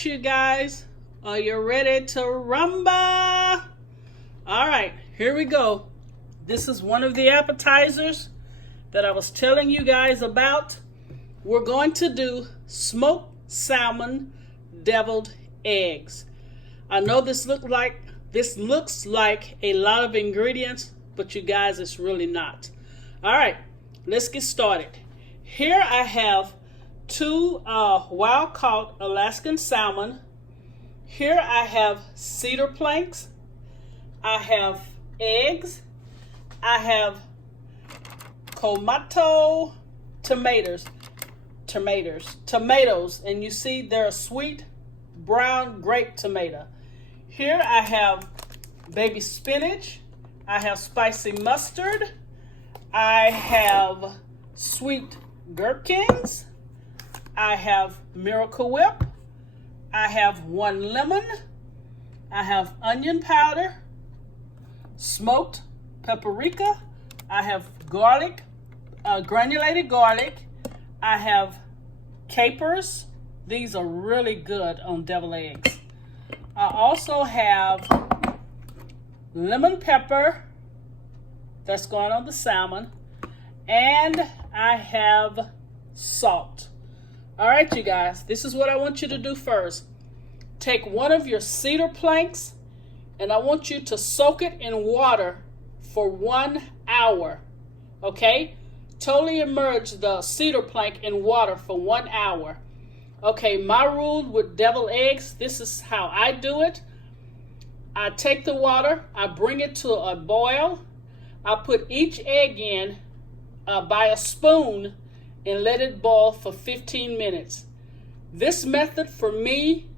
right, you guys. Are you ready to rumba? All right, here we go. This is one of the appetizers that I was telling you guys about. We're going to do smoked salmon deviled eggs. I know this looks like a lot of ingredients, but you guys, it's really not. All right, let's get started. Here I have two wild-caught Alaskan salmon. Here I have cedar planks. I have eggs. I have Kumato tomatoes, and you see they're a sweet brown grape tomato. Here I have baby spinach. I have spicy mustard. I have sweet gherkins. I have Miracle Whip. I have 1 lemon. I have onion powder, smoked paprika. I have garlic, granulated garlic. I have capers. These are really good on deviled eggs. I also have lemon pepper. That's going on the salmon. And I have salt. All right, you guys, this is what I want you to do first. Take one of your cedar planks, and I want you to soak it in water for 1 hour, okay? Totally immerse the cedar plank in water for 1 hour. Okay, my rule with deviled eggs, this is how I do it. I take the water, I bring it to a boil, I put each egg in by a spoon and let it boil for 15 minutes. This method for me,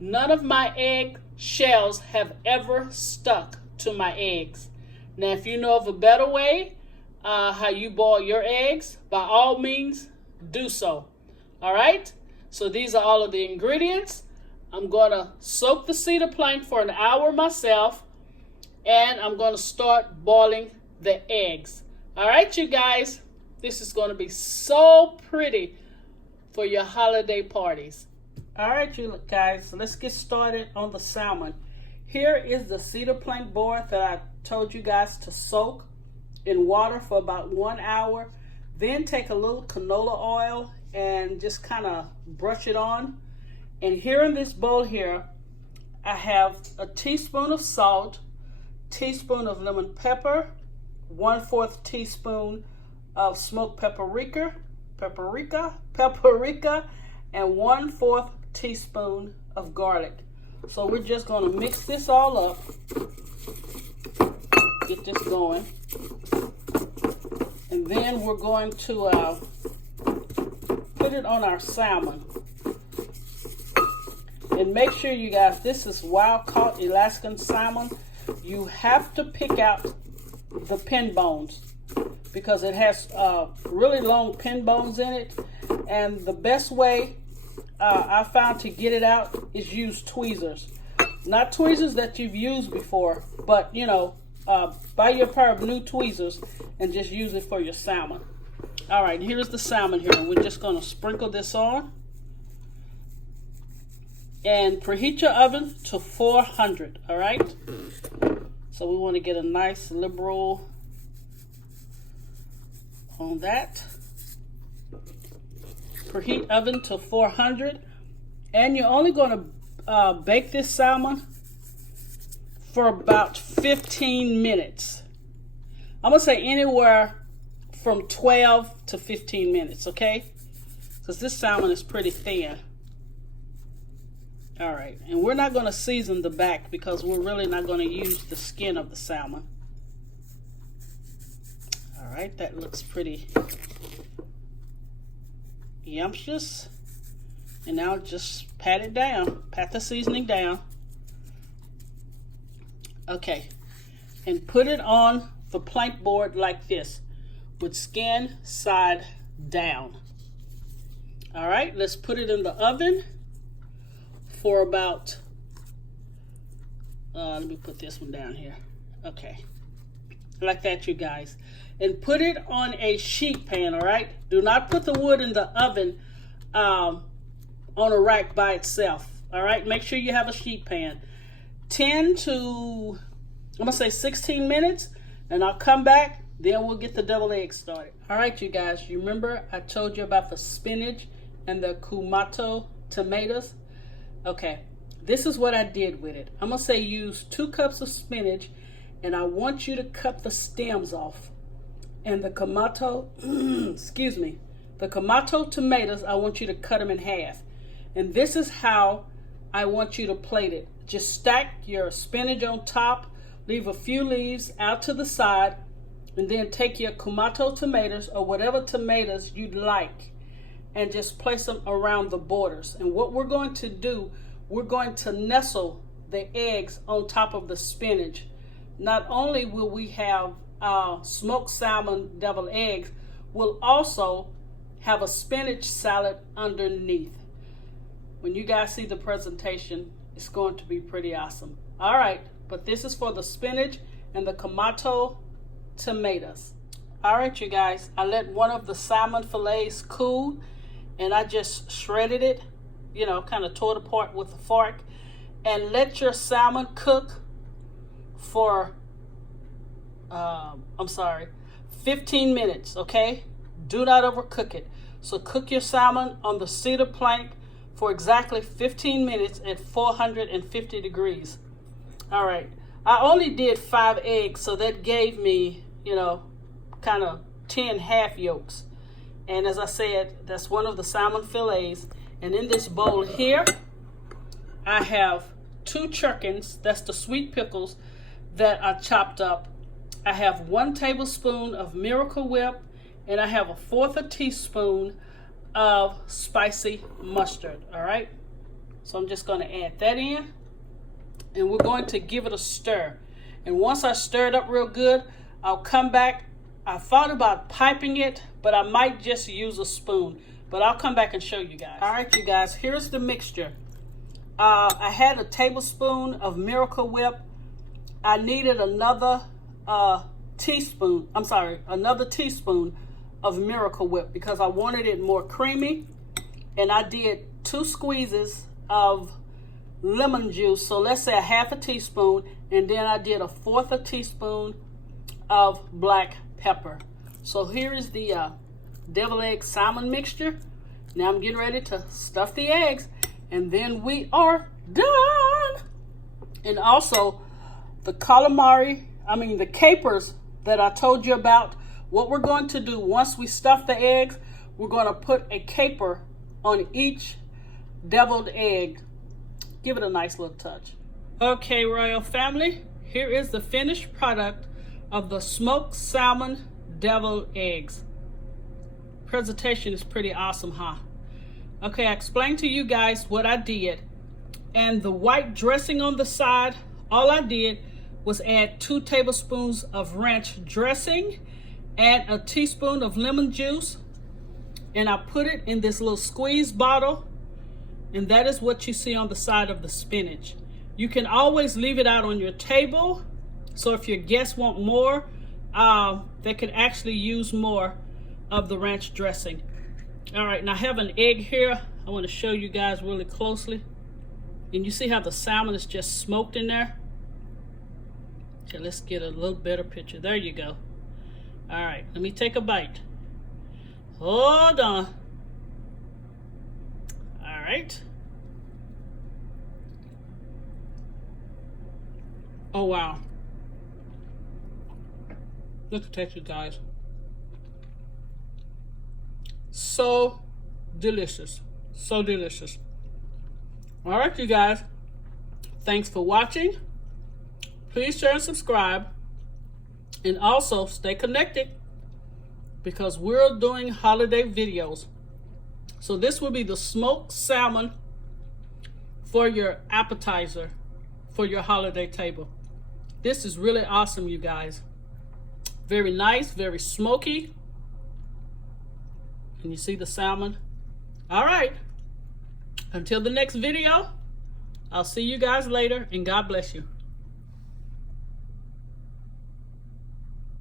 none of my egg shells have ever stuck to my eggs. Now, if you know of a better way, how you boil your eggs, by all means, do so. All right? So these are all of the ingredients. I'm going to soak the cedar plank for 1 hour myself, and I'm going to start boiling the eggs. All right, you guys, this is going to be so pretty for your holiday parties. All right, you guys, so let's get started on the salmon. Here is the cedar plank board that I told you guys to soak in water for about 1 hour. Then take a little canola oil and just kind of brush it on. And here in this bowl here, I have a teaspoon of salt, teaspoon of lemon pepper, 1/4 teaspoon of smoked paprika, and 1/4 teaspoon of garlic. So we're just going to mix this all up, get this going, and then we're going to put it on our salmon. And make sure, you guys, this is wild-caught Alaskan salmon. You have to pick out the pin bones because it has really long pin bones in it. And the best way I found to get it out is use tweezers. Not tweezers that you've used before, but, you know, buy you a pair of new tweezers and just use it for your salmon. All right, here's the salmon here. We're just going to sprinkle this on. And preheat your oven to 400, all right? So we want to get a nice liberal on that. Preheat oven to 400. And you're only going to bake this salmon for about 15 minutes. I'm going to say anywhere from 12 to 15 minutes, okay? Because this salmon is pretty thin. All right, and we're not going to season the back because we're really not going to use the skin of the salmon. All right, that looks pretty yumptious. And now just pat it down, pat the seasoning down. Okay, and put it on the plank board like this with skin side down. All right, let's put it in the oven for about, let me put this one down here. Okay, like that, you guys. And put it on a sheet pan, all right? Do not put the wood in the oven on a rack by itself. All right, make sure you have a sheet pan. 10 to, I'm gonna say 16 minutes, and I'll come back, then we'll get the deviled eggs started. All right, you guys, you remember I told you about the spinach and the Kumato tomatoes? Okay, this is what I did with it. I'm gonna say use 2 cups of spinach, and I want you to cut the stems off. And the Kumato, excuse me, the Kumato tomatoes, I want you to cut them in half. And this is how I want you to plate it. Just stack your spinach on top, leave a few leaves out to the side, and then take your Kumato tomatoes or whatever tomatoes you'd like and just place them around the borders. And what we're going to do, we're going to nestle the eggs on top of the spinach. Not only will we have smoked salmon deviled eggs, we'll also have a spinach salad underneath. When you guys see the presentation, it's going to be pretty awesome. All right, but this is for the spinach and the Kumato tomatoes. All right, you guys, I let one of the salmon fillets cool, and I just shredded it, you know, kind of tore it apart with a fork. And let your salmon cook for 15 minutes, okay? Do not overcook it. So cook your salmon on the cedar plank for exactly 15 minutes at 450 degrees. All right, I only did 5 eggs, so that gave me, you know, kind of 10 half yolks. And as I said, that's one of the salmon fillets. And in this bowl here, I have 2 gherkins, that's the sweet pickles that I chopped up. I have 1 tablespoon of Miracle Whip, and I have 1/4 teaspoon of spicy mustard. All right, so I'm just going to add that in, and we're going to give it a stir. And once I stir it up real good, I'll come back. I thought about piping it, but I might just use a spoon, but I'll come back and show you guys. All right, you guys, here's the mixture. I had a tablespoon of Miracle Whip. I needed another teaspoon of Miracle Whip because I wanted it more creamy. And I did 2 squeezes of lemon juice, so let's say 1/2 teaspoon, and then I did 1/4 teaspoon of black pepper. So here is the deviled egg salmon mixture. Now I'm getting ready to stuff the eggs, and then we are done. And also the the capers that I told you about. What we're going to do once we stuff the eggs, we're going to put a caper on each deviled egg. Give it a nice little touch. Okay, royal family, here is the finished product of the smoked salmon deviled eggs. Presentation is pretty awesome, huh? Okay, I explained to you guys what I did. And the white dressing on the side, all I did was add 2 tablespoons of ranch dressing and a teaspoon of lemon juice. And I put it in this little squeeze bottle. And that is what you see on the side of the spinach. You can always leave it out on your table. So if your guests want more, they can actually use more of the ranch dressing. All right, and I have an egg here. I want to show you guys really closely. And you see how the salmon is just smoked in there? Okay, let's get a little better picture. There you go. All right, let me take a bite. Hold on. All right. Oh, wow. Look at the texture, guys. So delicious. So delicious. All right, you guys. Thanks for watching. Please share and subscribe. And also stay connected because we're doing holiday videos. So this will be the smoked salmon for your appetizer for your holiday table. This is really awesome, you guys. Very nice, very smoky. And you see the salmon. All right. Until the next video, I'll see you guys later, and God bless you.